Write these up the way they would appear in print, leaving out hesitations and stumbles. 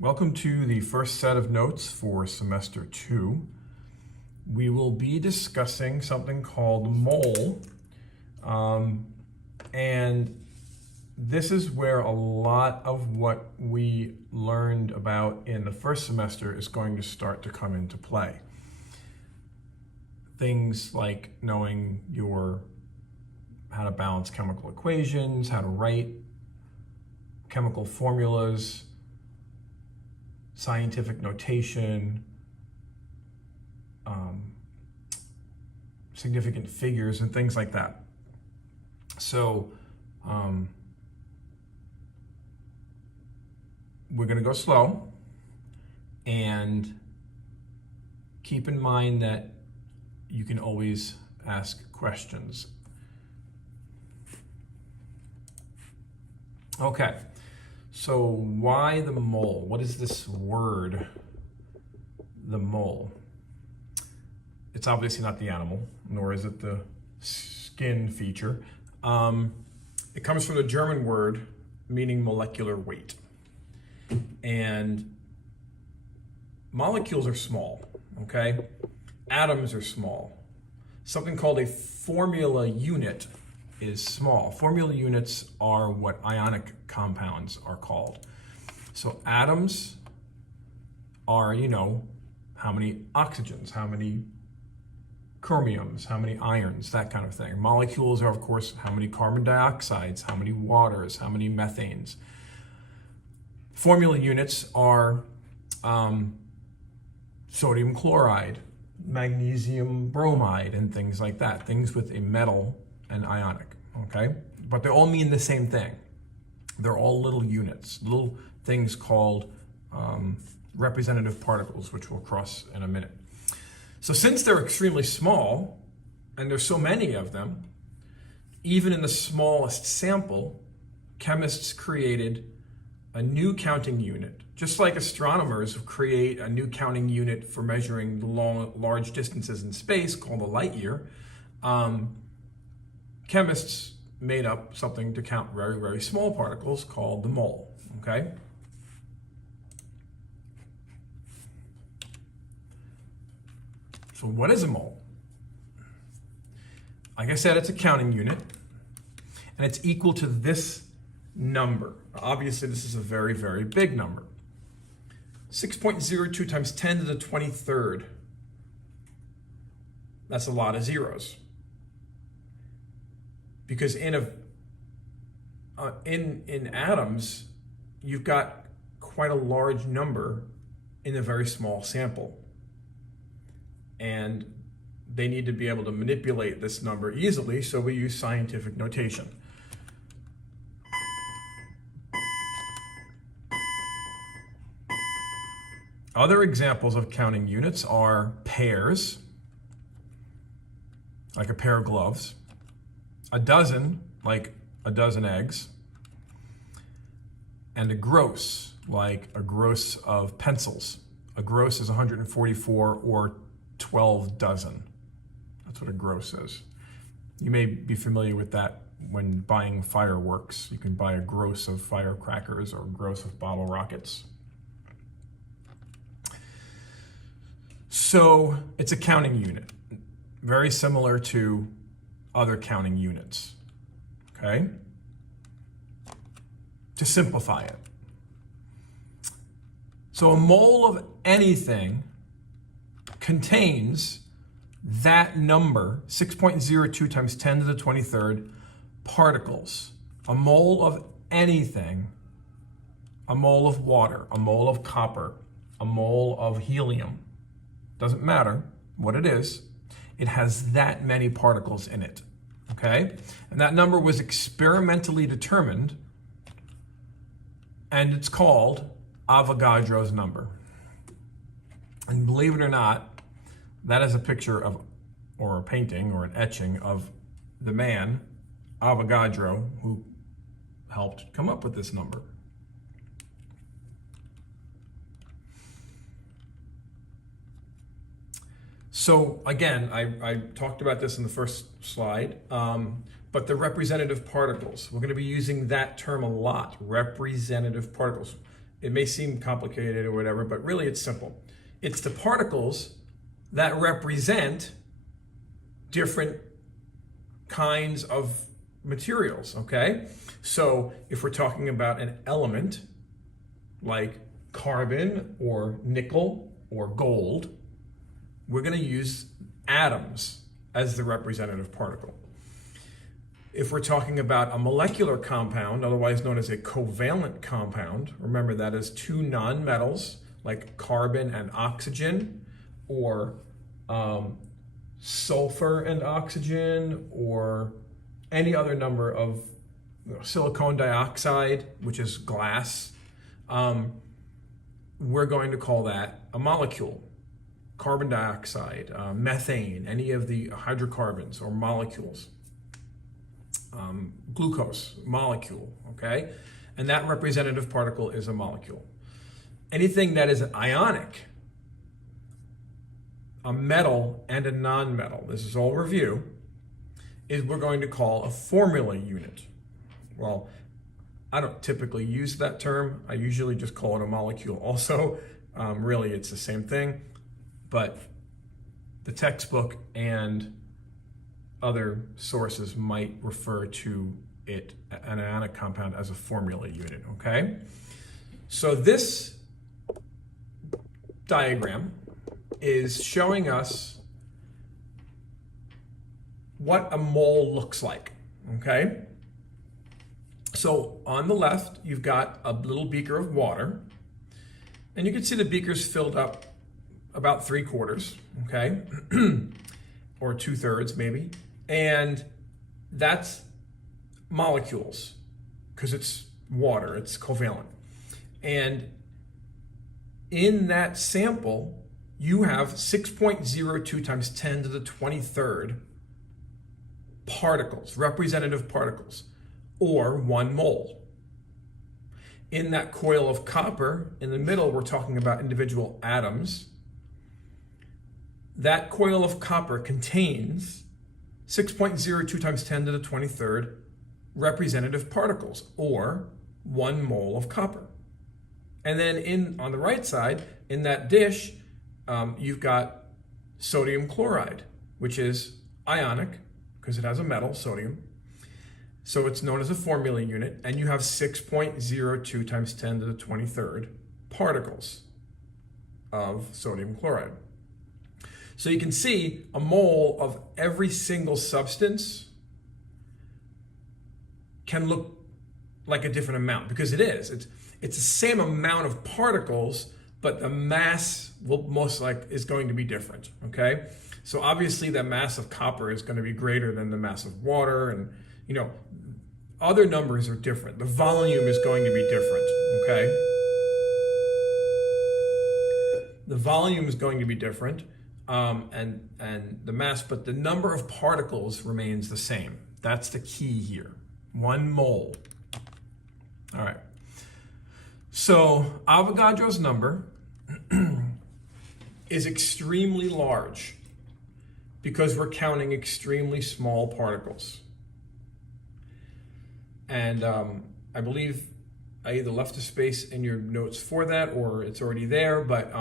Welcome to the first set of notes for semester 2. We will be discussing something called mole, and this is where a lot of what we learned about in the first semester is going to start to come into play. Things like knowing how to balance chemical equations, how to write chemical formulas, scientific notation, significant figures, and things like that. So we're going to go slow, and keep in mind that you can always ask questions. Okay. So why the mole? What is this word, the mole? It's obviously not the animal, nor is it the skin feature. It comes from the German word meaning molecular weight. And molecules are small, okay? Atoms are small. Something called a formula unit is small. Formula units are what ionic compounds are called. So atoms are, how many oxygens, how many chromiums, how many irons, that kind of thing. Molecules are, of course, how many carbon dioxides, how many waters, how many methanes. Formula units are sodium chloride, magnesium bromide, and things like that. Things with a metal and ionic, okay? But they all mean the same thing. They're all little units, little things called representative particles, which we'll cross in a minute. So since they're extremely small, and there's so many of them, even in the smallest sample, chemists created a new counting unit, just like astronomers create a new counting unit for measuring large distances in space called a light year. Chemists made up something to count very, very small particles called the mole, okay? So what is a mole? Like I said, it's a counting unit, and it's equal to this number. Obviously, this is a very, very big number. 6.02 times 10 to the 23rd. That's a lot of zeros. Because in atoms, you've got quite a large number in a very small sample. And they need to be able to manipulate this number easily, so we use scientific notation. Other examples of counting units are pairs, like a pair of gloves, a dozen, like a dozen eggs, and a gross, like a gross of pencils. A gross is 144 or 12 dozen. That's what a gross is. You may be familiar with that when buying fireworks. You can buy a gross of firecrackers or a gross of bottle rockets. So it's a counting unit, very similar to other counting units, okay? To simplify it. So a mole of anything contains that number, 6.02 times 10 to the 23rd particles. A mole of anything, a mole of water, a mole of copper, a mole of helium. Doesn't matter what it is, it has that many particles in it, okay? And that number was experimentally determined, and it's called Avogadro's number. And believe it or not, that is a picture of, or a painting, or an etching of the man, Avogadro, who helped come up with this number. So again, I talked about this in the first slide, but the representative particles, we're going to be using that term a lot, representative particles. It may seem complicated or whatever, but really it's simple. It's the particles that represent different kinds of materials, okay? So if we're talking about an element like carbon or nickel or gold, we're going to use atoms as the representative particle. If we're talking about a molecular compound, otherwise known as a covalent compound, remember that is two nonmetals like carbon and oxygen, or sulfur and oxygen, or any other number of silicon dioxide, which is glass, we're going to call that a molecule. Carbon dioxide, methane, any of the hydrocarbons or molecules. Glucose, molecule, okay? And that representative particle is a molecule. Anything that is ionic, a metal and a non-metal, this is all review, is we're going to call a formula unit. Well, I don't typically use that term. I usually just call it a molecule also. Really, it's the same thing, but the textbook and other sources might refer to it, an ionic compound, as a formula unit, okay? So this diagram is showing us what a mole looks like, okay? So on the left, you've got a little beaker of water, and you can see the beaker's filled up about 3/4, okay? Or 2/3 maybe. And that's molecules, because it's water, it's covalent. And in that sample, you have 6.02 times 10 to the 23rd particles, representative particles, or 1 mole. In that coil of copper, in the middle, we're talking about individual atoms. That coil of copper contains 6.02 times 10 to the 23rd representative particles, or 1 mole of copper. And then on the right side, in that dish, you've got sodium chloride, which is ionic, because it has a metal, sodium. So it's known as a formula unit, and you have 6.02 times 10 to the 23rd particles of sodium chloride. So you can see a mole of every single substance can look like a different amount, because it is. It's the same amount of particles, but the mass is going to be different, okay? So obviously the mass of copper is going to be greater than the mass of water, and other numbers are different. The volume is going to be different, okay? The volume is going to be different. And the mass, but the number of particles remains the same. That's the key here. 1 mole. All right. So Avogadro's number is extremely large because we're counting extremely small particles. And I believe I either left a space in your notes for that or it's already there, but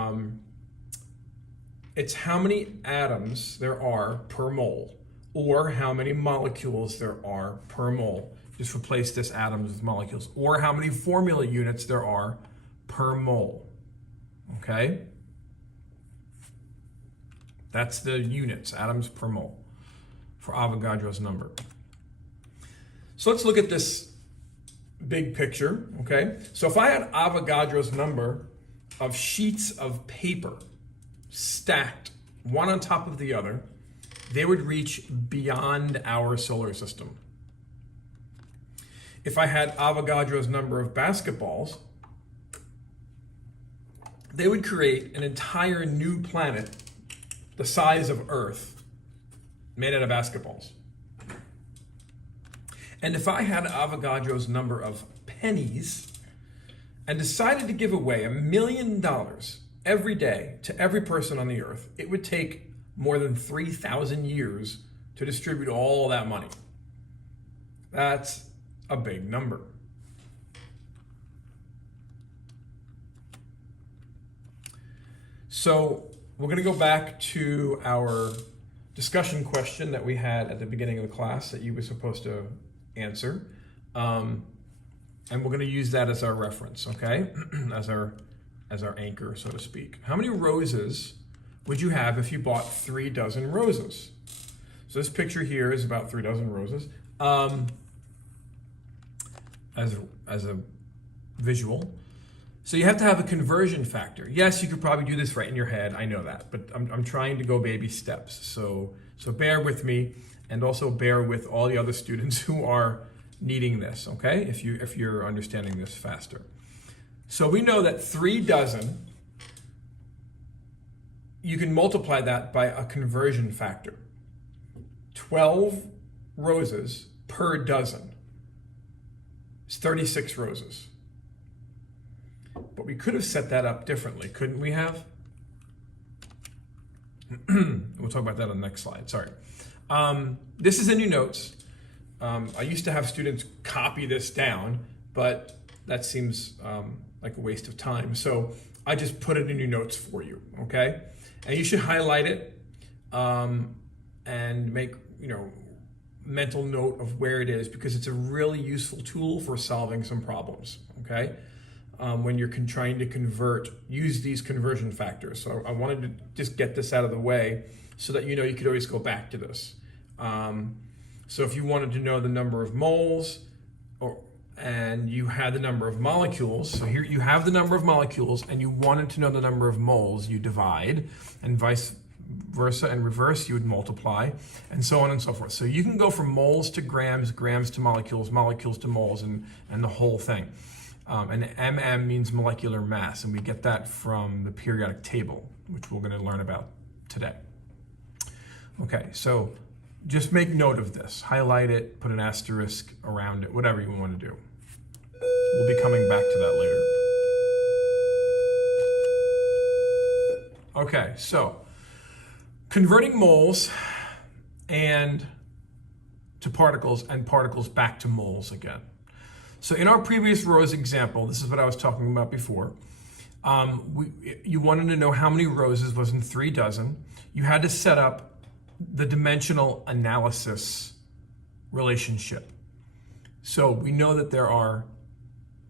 it's how many atoms there are per mole, or how many molecules there are per mole. Just replace this atoms with molecules, or how many formula units there are per mole, okay? That's the units, atoms per mole, for Avogadro's number. So let's look at this big picture, okay? So if I had Avogadro's number of sheets of paper stacked one on top of the other, they would reach beyond our solar system. If I had Avogadro's number of basketballs, they would create an entire new planet the size of Earth made out of basketballs. And if I had Avogadro's number of pennies and decided to give away $1 million every day to every person on the earth, it would take more than 3,000 years to distribute all that money. That's a big number. So we're going to go back to our discussion question that we had at the beginning of the class that you were supposed to answer. And we're going to use that as our reference, okay? as our anchor, so to speak. How many roses would you have if you bought 3 dozen roses? So this picture here is about 3 dozen roses. As a visual. So you have to have a conversion factor. Yes, you could probably do this right in your head. I know that, but I'm trying to go baby steps. So bear with me, and also bear with all the other students who are needing this, okay? If you're understanding this faster. So we know that 3 dozen, you can multiply that by a conversion factor. 12 roses per dozen is 36 roses. But we could have set that up differently, couldn't we have? We'll talk about that on the next slide, sorry. This is in your notes. I used to have students copy this down, but that seems like a waste of time. So I just put it in your notes for you, okay? And you should highlight it and make, mental note of where it is, because it's a really useful tool for solving some problems, okay? When you're trying to use these conversion factors. So I wanted to just get this out of the way so that you could always go back to this. So if you wanted to know the number of moles and you had the number of molecules, so here you have the number of molecules and you wanted to know the number of moles, you divide, and vice versa and reverse, you would multiply, and so on and so forth. So you can go from moles to grams, grams to molecules, molecules to moles, and the whole thing. And MM means molecular mass, and we get that from the periodic table, which we're going to learn about today. Okay, so just make note of this. Highlight it, put an asterisk around it, whatever you want to do. We'll be coming back to that later. Okay, so converting moles to particles and particles back to moles again. So in our previous rose example, this is what I was talking about before. You wanted to know how many roses was in 3 dozen. You had to set up the dimensional analysis relationship. So we know that there are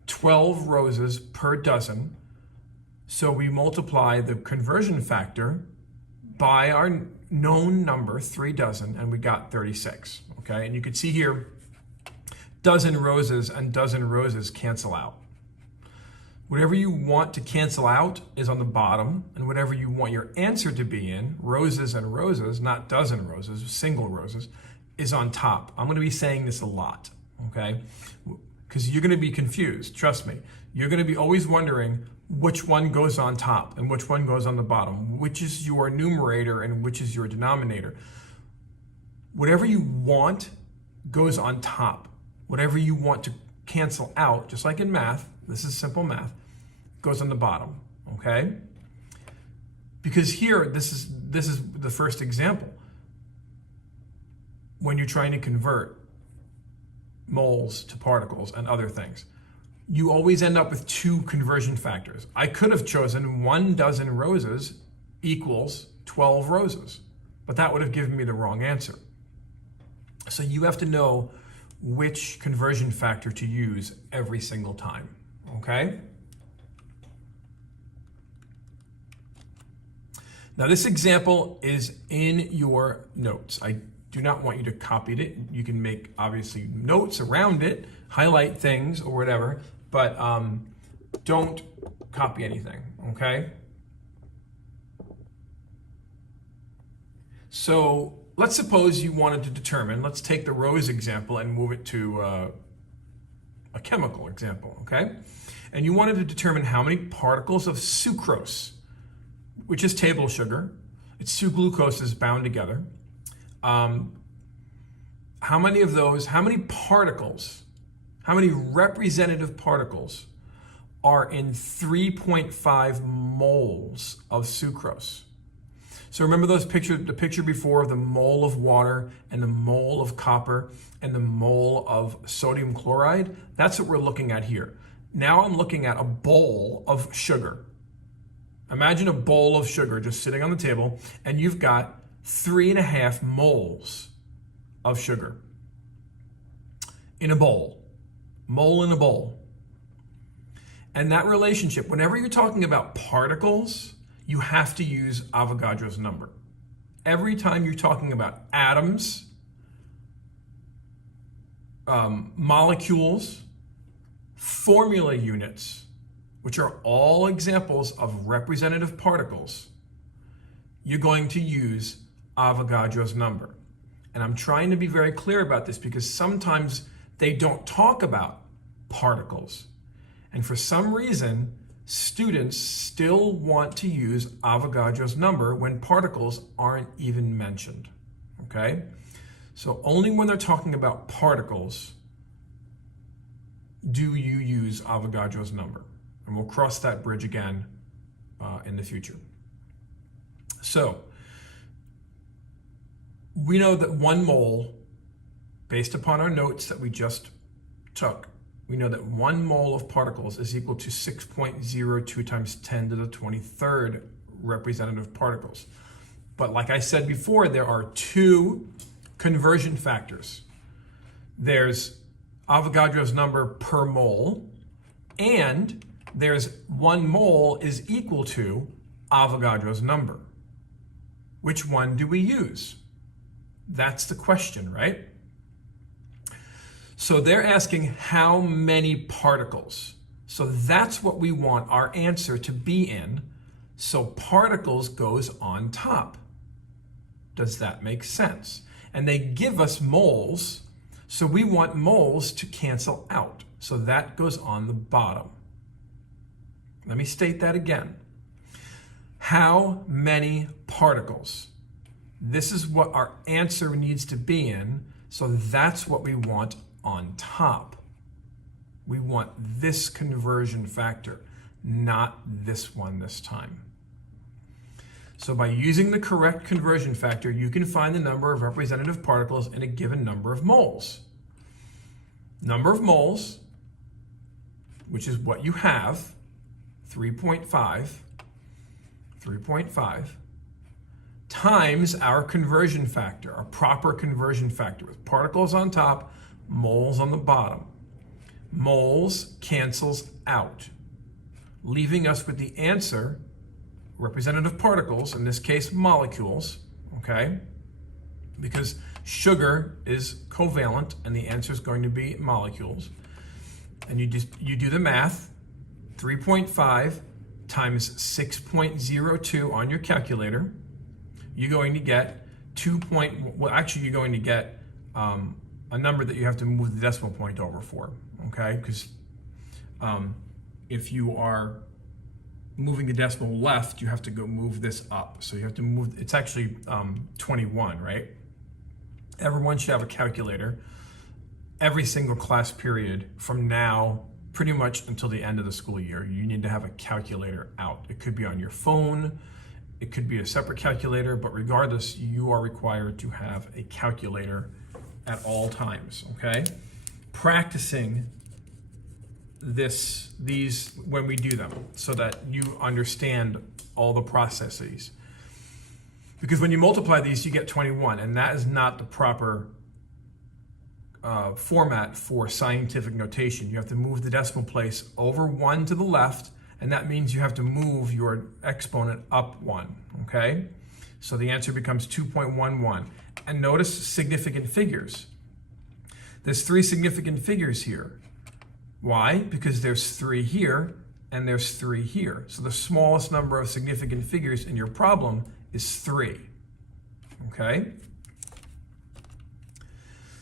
12 roses per dozen. So we multiply the conversion factor by our known number, 3 dozen, and we got 36, okay? And you can see here, dozen roses and dozen roses cancel out. Whatever you want to cancel out is on the bottom, and whatever you want your answer to be in, roses and roses, not dozen roses, single roses, is on top. I'm going to be saying this a lot, okay? Because you're going to be confused, trust me. You're going to be always wondering which one goes on top and which one goes on the bottom, which is your numerator and which is your denominator. Whatever you want goes on top. Whatever you want to cancel out, just like in math, this is simple math, goes on the bottom, okay? Because here, this is the first example. When you're trying to convert moles to particles and other things, you always end up with 2 conversion factors. I could have chosen 1 dozen roses equals 12 roses, but that would have given me the wrong answer. So you have to know which conversion factor to use every single time, okay? Now this example is in your notes. I do not want you to copy it. You can make, obviously, notes around it, highlight things or whatever, but don't copy anything, okay? So let's suppose you wanted to determine, let's take the rose example and move it to a chemical example, okay? And you wanted to determine how many particles of sucrose, which is table sugar, it's 2 glucoses bound together. How many of those, how many particles, how many representative particles are in 3.5 moles of sucrose? So remember the picture before of the mole of water and the mole of copper and the mole of sodium chloride? That's what we're looking at here. Now I'm looking at a bowl of sugar. Imagine a bowl of sugar just sitting on the table, and you've got 3.5 moles of sugar in a bowl. Mole in a bowl. And that relationship, whenever you're talking about particles, you have to use Avogadro's number. Every time you're talking about atoms, molecules, formula units, which are all examples of representative particles, you're going to use Avogadro's number. And I'm trying to be very clear about this because sometimes they don't talk about particles. And for some reason, students still want to use Avogadro's number when particles aren't even mentioned, okay? So only when they're talking about particles do you use Avogadro's number. And we'll cross that bridge again in the future. So we know that 1 mole, based upon our notes that we just took, we know that 1 mole of particles is equal to 6.02 times 10 to the 23rd representative particles. But like I said before, there are 2 conversion factors. There's Avogadro's number per mole, and there's 1 mole is equal to Avogadro's number. Which one do we use? That's the question, right? So they're asking how many particles. So that's what we want our answer to be in. So particles goes on top. Does that make sense? And they give us moles, so we want moles to cancel out. So that goes on the bottom. Let me state that again. How many particles? This is what our answer needs to be in, so that's what we want on top. We want this conversion factor, not this one this time. So by using the correct conversion factor, you can find the number of representative particles in a given number of moles. Number of moles, which is what you have, 3.5, times our conversion factor, our proper conversion factor, with particles on top, moles on the bottom. Moles cancels out, leaving us with the answer, representative particles, in this case molecules, okay? Because sugar is covalent and the answer is going to be molecules. And you do the math, 3.5 times 6.02 on your calculator, you're going to get you're going to get a number that you have to move the decimal point over for, okay? Because if you are moving the decimal left, you have to go move this up. So you have to move, it's actually 21, right? Everyone should have a calculator every single class period from now pretty much until the end of the school year. You need to have a calculator out. It could be on your phone, it could be a separate calculator, but regardless, you are required to have a calculator at all times, okay? Practicing these when we do them so that you understand all the processes. Because when you multiply these, you get 21, and that is not the proper format for scientific notation. You have to move the decimal place over 1 to the left, and that means you have to move your exponent up 1, okay? So the answer becomes 2.11. And notice significant figures. There's 3 significant figures here. Why? Because there's 3 here and there's 3 here. So the smallest number of significant figures in your problem is 3, okay?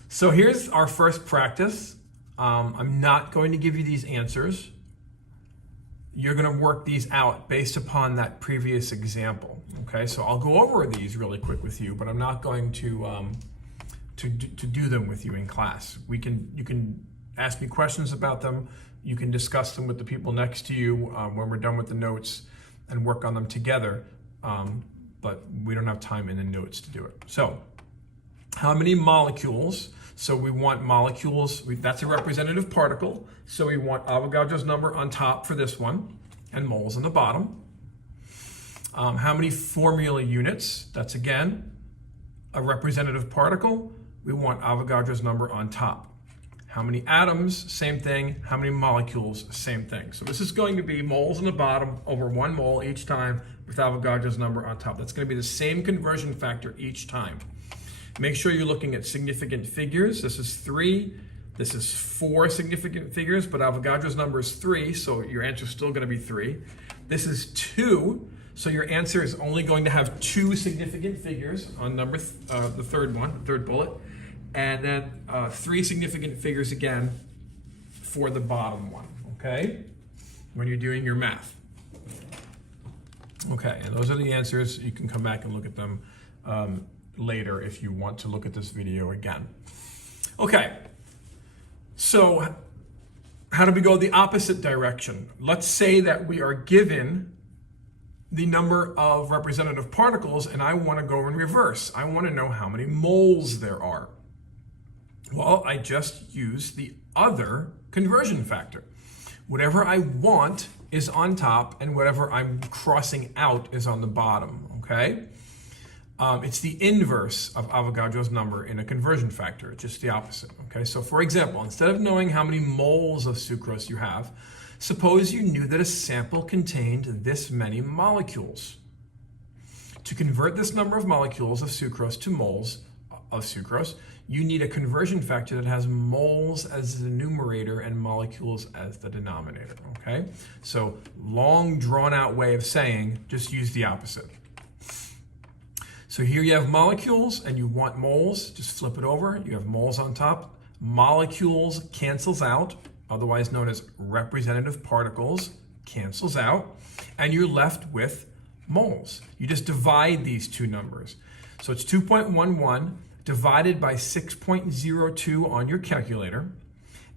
So here's our first practice. I'm not going to give you these answers. You're going to work these out based upon that previous example, okay? So I'll go over these really quick with you, but I'm not going to do them with you in class. You can ask me questions about them. You can discuss them with the people next to you when we're done with the notes and work on them together, but we don't have time in the notes to do it. So how many molecules? So we want molecules, that's a representative particle, so we want Avogadro's number on top for this one, and moles on the bottom. How many formula units? That's again a representative particle. We want Avogadro's number on top. How many atoms? Same thing. How many molecules? Same thing. So this is going to be moles on the bottom over 1 mole each time with Avogadro's number on top. That's going to be the same conversion factor each time. Make sure you're looking at significant figures. This is 3. This is 4 significant figures, but Avogadro's number is 3, so your answer is still going to be 3. This is 2, so your answer is only going to have 2 significant figures on number the third bullet. And then 3 significant figures again for the bottom one, okay? When you're doing your math. Okay, and those are the answers. You can come back and look at them later if you want to look at this video again. Okay, so how do we go the opposite direction? Let's say that we are given the number of representative particles and I want to go in reverse. I want to know how many moles there are. Well, I just use the other conversion factor. Whatever I want is on top and whatever I'm crossing out is on the bottom, okay? It's the inverse of Avogadro's number in a conversion factor, it's just the opposite, okay? So for example, instead of knowing how many moles of sucrose you have, suppose you knew that a sample contained this many molecules. To convert this number of molecules of sucrose to moles of sucrose, you need a conversion factor that has moles as the numerator and molecules as the denominator, okay? So long drawn out way of saying, just use the opposite. So here you have molecules and you want moles, just flip it over. You have moles on top. Molecules cancels out, otherwise known as representative particles, cancels out, and you're left with moles. You just divide these two numbers. So it's 2.11 divided by 6.02 on your calculator.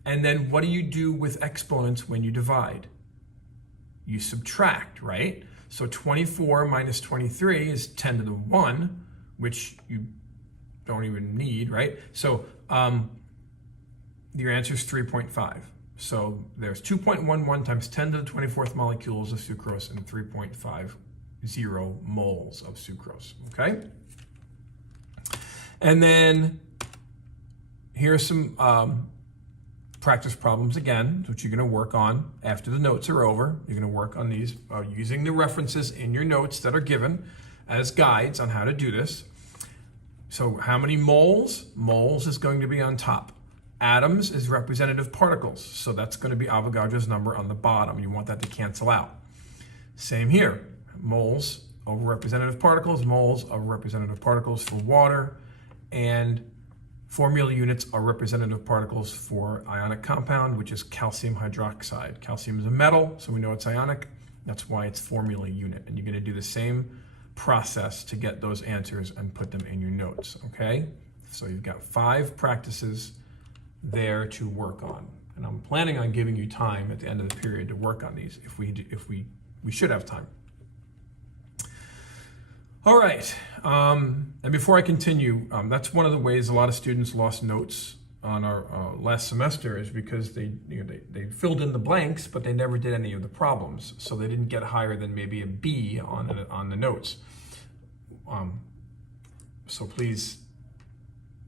And then what do you do with exponents when you divide? You subtract, right? So 24 minus 23 is 10 to the 1, which you don't even need, right? So your answer is 3.5. So there's 2.11 times 10 to the 24th molecules of sucrose and 3.50 moles of sucrose, okay? And then here's some practice problems again, which you're going to work on after the notes are over. You're going to work on these using the references in your notes that are given as guides on how to do this. So how many moles? Moles is going to be on top. Atoms is representative particles, so that's going to be Avogadro's number on the bottom. You want that to cancel out. Same here. Moles over representative particles, moles over representative particles for water, and formula units are representative particles for ionic compound, which is calcium hydroxide. Calcium is a metal, so we know it's ionic. That's why it's formula unit. And you're going to do the same process to get those answers and put them in your notes, okay? So you've got 5 practices there to work on. And I'm planning on giving you time at the end of the period to work on these if we should have time. All right, and before I continue, that's one of the ways a lot of students lost notes on our last semester is because they filled in the blanks, but they never did any of the problems, so they didn't get higher than maybe a B on the notes. So please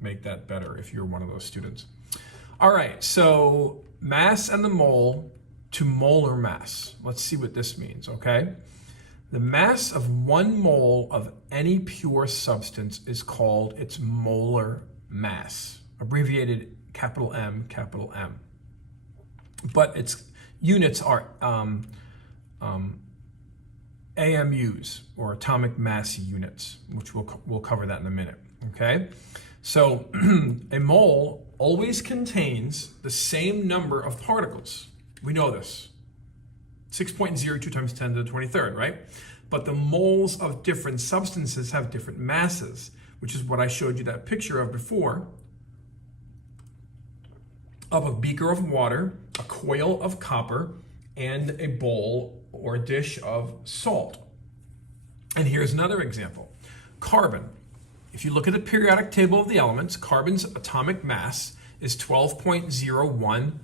make that better if you're one of those students. All right, so mass and the mole to molar mass. Let's see what this means, okay? The mass of 1 mole of any pure substance is called its molar mass, abbreviated capital M, capital M. But its units are AMUs, or atomic mass units, which we'll cover that in a minute, okay? So a mole always contains the same number of particles. We know this. 6.02 times 10 to the 23rd, right? But the moles of different substances have different masses, which is what I showed you that picture of before, of a beaker of water, a coil of copper, and a bowl or dish of salt. And here's another example. Carbon. If you look at the periodic table of the elements, carbon's atomic mass is 12.011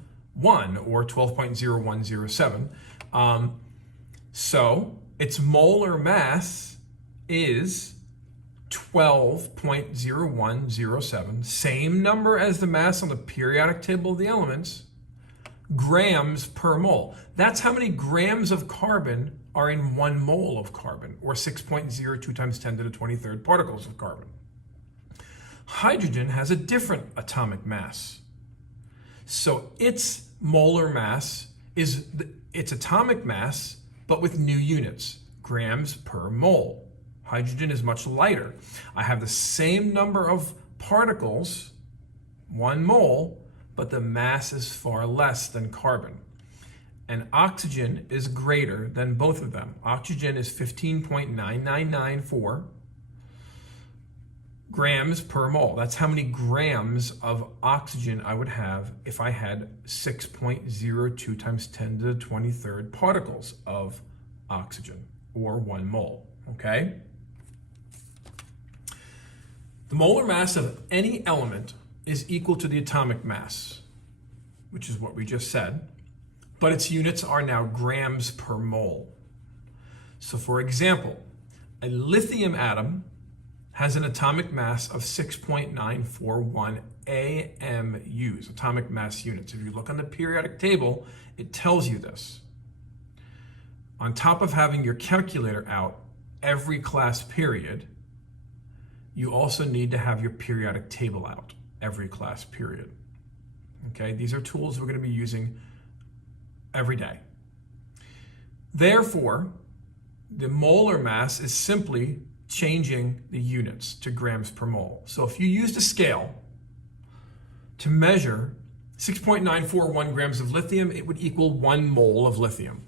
or 12.0107. So its molar mass is 12.0107, same number as the mass on the periodic table of the elements, grams per mole. That's how many grams of carbon are in 1 mole of carbon, or 6.02 times 10 to the 23rd particles of carbon. Hydrogen has a different atomic mass. So its molar mass is its atomic mass, but with new units, grams per mole. Hydrogen is much lighter. I have the same number of particles, 1 mole, but the mass is far less than carbon. And oxygen is greater than both of them. Oxygen is 15.9994 grams per mole. That's how many grams of oxygen I would have if I had 6.02 times 10 to the 23rd particles of oxygen, or 1 mole, okay? The molar mass of any element is equal to the atomic mass, which is what we just said, but its units are now grams per mole. So for example, a lithium atom has an atomic mass of 6.941 AMUs, atomic mass units. If you look on the periodic table, it tells you this. On top of having your calculator out every class period, you also need to have your periodic table out every class period. Okay, these are tools we're going to be using every day. Therefore, the molar mass is simply changing the units to grams per mole. So if you used a scale to measure 6.941 grams of lithium, it would equal 1 mole of lithium.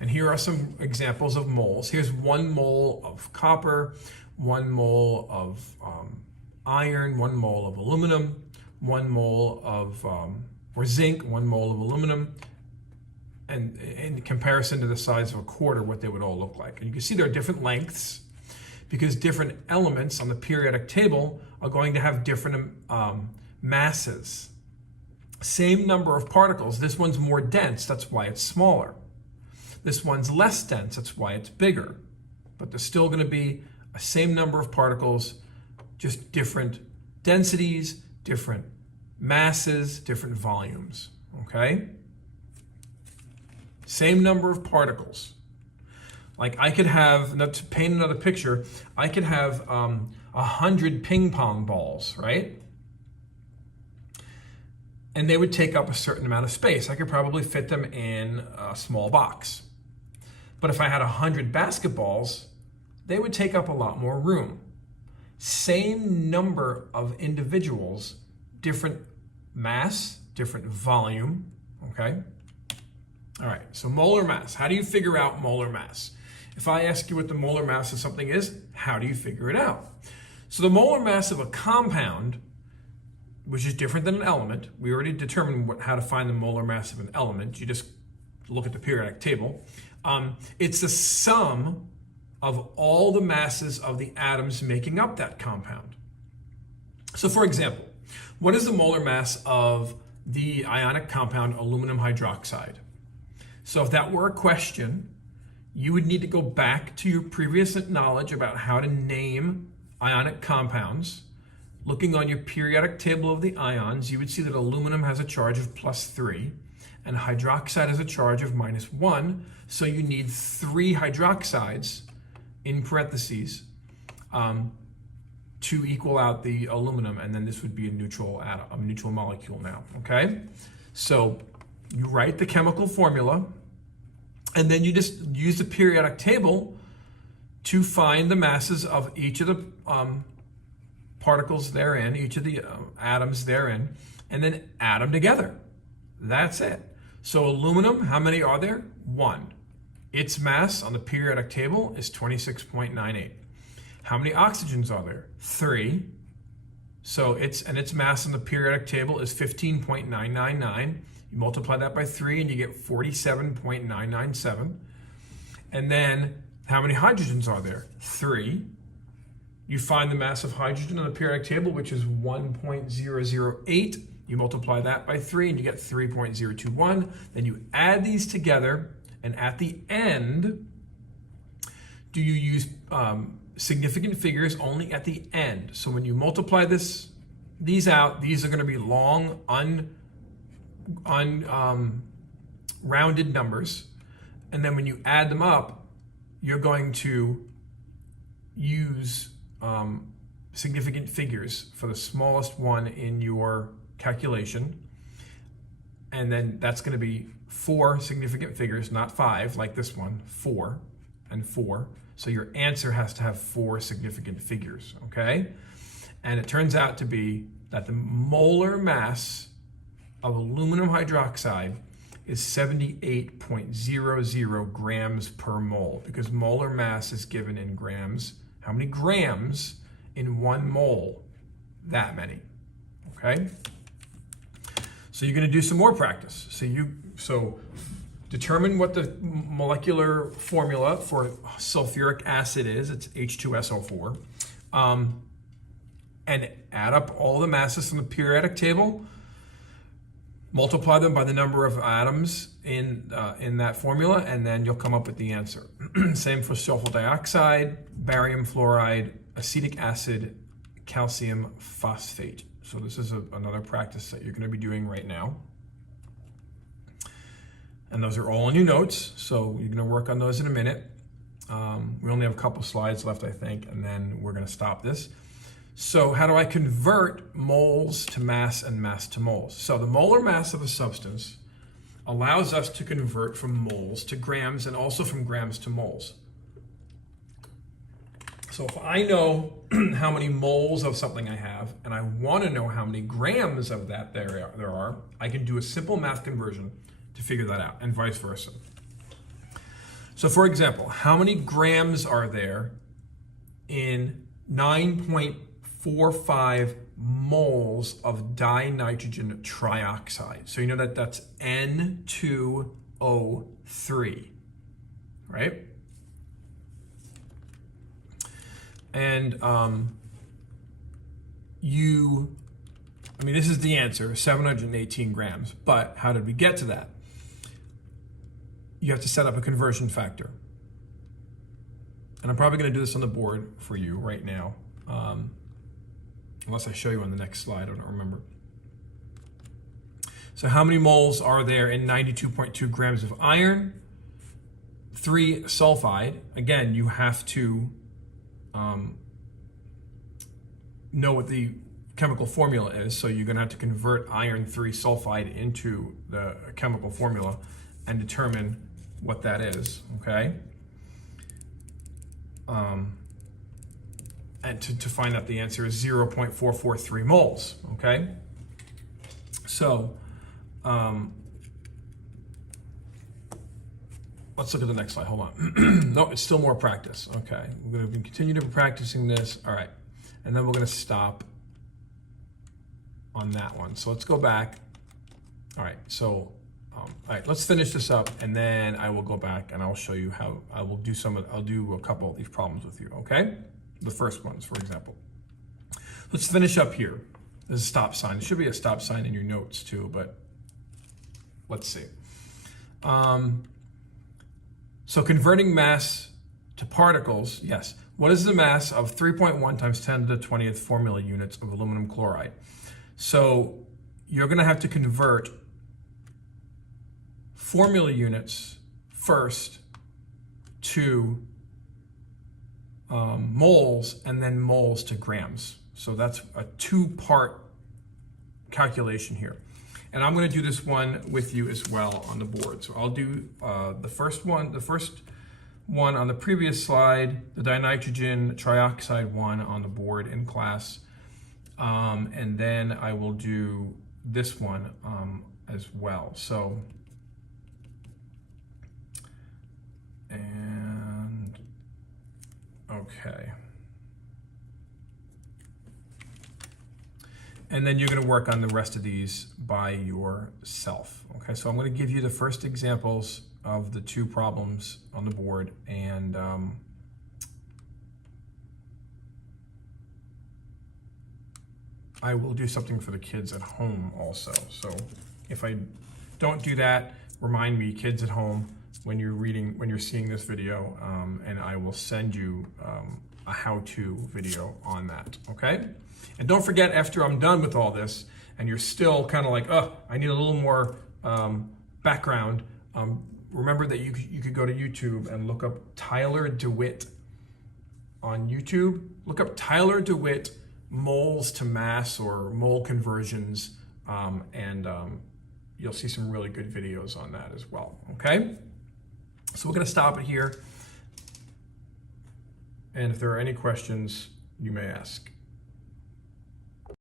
And here are some examples of moles. Here's 1 mole of copper, 1 mole of iron, 1 mole of aluminum, 1 mole of or zinc, 1 mole of aluminum, and in comparison to the size of a quarter, what they would all look like. And you can see there are different lengths, because different elements on the periodic table are going to have different masses. Same number of particles. This one's more dense, that's why it's smaller. This one's less dense, that's why it's bigger. But there's still going to be a same number of particles, just different densities, different masses, different volumes, okay? Same number of particles. Like I could have, to paint another picture, I could have 100 ping pong balls, right? And they would take up a certain amount of space. I could probably fit them in a small box. But if I had 100 basketballs, they would take up a lot more room. Same number of individuals, different mass, different volume, okay? All right, so molar mass. How do you figure out molar mass? If I ask you what the molar mass of something is, how do you figure it out? So the molar mass of a compound, which is different than an element, we already determined how to find the molar mass of an element. You just look at the periodic table. It's the sum of all the masses of the atoms making up that compound. So for example, what is the molar mass of the ionic compound aluminum hydroxide? So if that were a question, you would need to go back to your previous knowledge about how to name ionic compounds. Looking on your periodic table of the ions, you would see that aluminum has a charge of +3 and hydroxide has a charge of -1. So you need 3 hydroxides in parentheses to equal out the aluminum, and then this would be a neutral atom, a neutral molecule now, okay? So you write the chemical formula, and then you just use the periodic table to find the masses of each of the particles therein, each of the atoms therein, and then add them together. That's it. So aluminum, how many are there? 1. Its mass on the periodic table is 26.98. How many oxygens are there? 3. So its mass on the periodic table is 15.999. You multiply that by 3 and you get 47.997. And then how many hydrogens are there? 3. You find the mass of hydrogen on the periodic table, which is 1.008. You multiply that by 3 and you get 3.021. Then you add these together, and at the end, do you use significant figures only at the end? So when you multiply these out, these are going to be long, rounded numbers. And then when you add them up, you're going to use significant figures for the smallest one in your calculation. And then that's going to be 4 significant figures, not 5 like this one, 4 and 4. So your answer has to have 4 significant figures, okay? And it turns out to be that the molar mass of aluminum hydroxide is 78.00 grams per mole, because molar mass is given in grams. How many grams in 1 mole? That many, okay? So you're going to do some more practice. So determine what the molecular formula for sulfuric acid is. It's H2SO4. And add up all the masses from the periodic table. Multiply them by the number of atoms in that formula, and then you'll come up with the answer. Same for sulfur dioxide, barium fluoride, acetic acid, calcium phosphate. So this is another practice that you're going to be doing right now. And those are all in your notes, so you're going to work on those in a minute. We only have a couple slides left, I think, and then we're going to stop this. So how do I convert moles to mass and mass to moles? So the molar mass of a substance allows us to convert from moles to grams and also from grams to moles. So if I know how many moles of something I have, and I want to know how many grams of that there are, I can do a simple math conversion to figure that out, and vice versa. So for example, how many grams are there in 9.45 moles of dinitrogen trioxide? So you know that that's N2O3, right? And this is the answer, 718 grams. But how did we get to that? You have to set up a conversion factor. And I'm probably going to do this on the board for you right now. Unless I show you on the next slide, I don't remember. So how many moles are there in 92.2 grams of iron? 3 sulfide. Again, you have to know what the chemical formula is, so you're going to have to convert iron 3 sulfide into the chemical formula and determine what that is, okay? And to find out the answer is 0.443 moles, okay? So let's look at the next slide. Hold on. No, it's still more practice. Okay, we're going to continue to be practicing this. All right, and then we're going to stop on that one. So let's go back. All right, so all right, let's finish this up, and then I will go back and I'll show you how I will do I'll do a couple of these problems with you. Okay, the first ones, for example. Let's finish up here. There's a stop sign. There should be a stop sign in your notes too, but let's see. So converting mass to particles, yes. What is the mass of 3.1 times 10 to the 20th formula units of aluminum chloride? So you're going to have to convert formula units first to moles, and then moles to grams. So that's a 2-part calculation here. And I'm going to do this one with you as well on the board. So I'll do the first one on the previous slide, the dinitrogen trioxide one on the board in class. And then I will do this one as well. So, and okay. And then you're going to work on the rest of these by yourself. Okay, so I'm going to give you the first examples of the 2 problems on the board, and I will do something for the kids at home also. So if I don't do that, remind me, kids at home, when you're seeing this video, and I will send you a how-to video on that, okay? And don't forget, after I'm done with all this, and you're still kind of like, oh, I need a little more background, remember that you could go to YouTube and look up Tyler DeWitt on YouTube. Look up Tyler DeWitt moles to mass or mole conversions, and you'll see some really good videos on that as well, okay? So we're gonna stop it here. And if there are any questions, you may ask.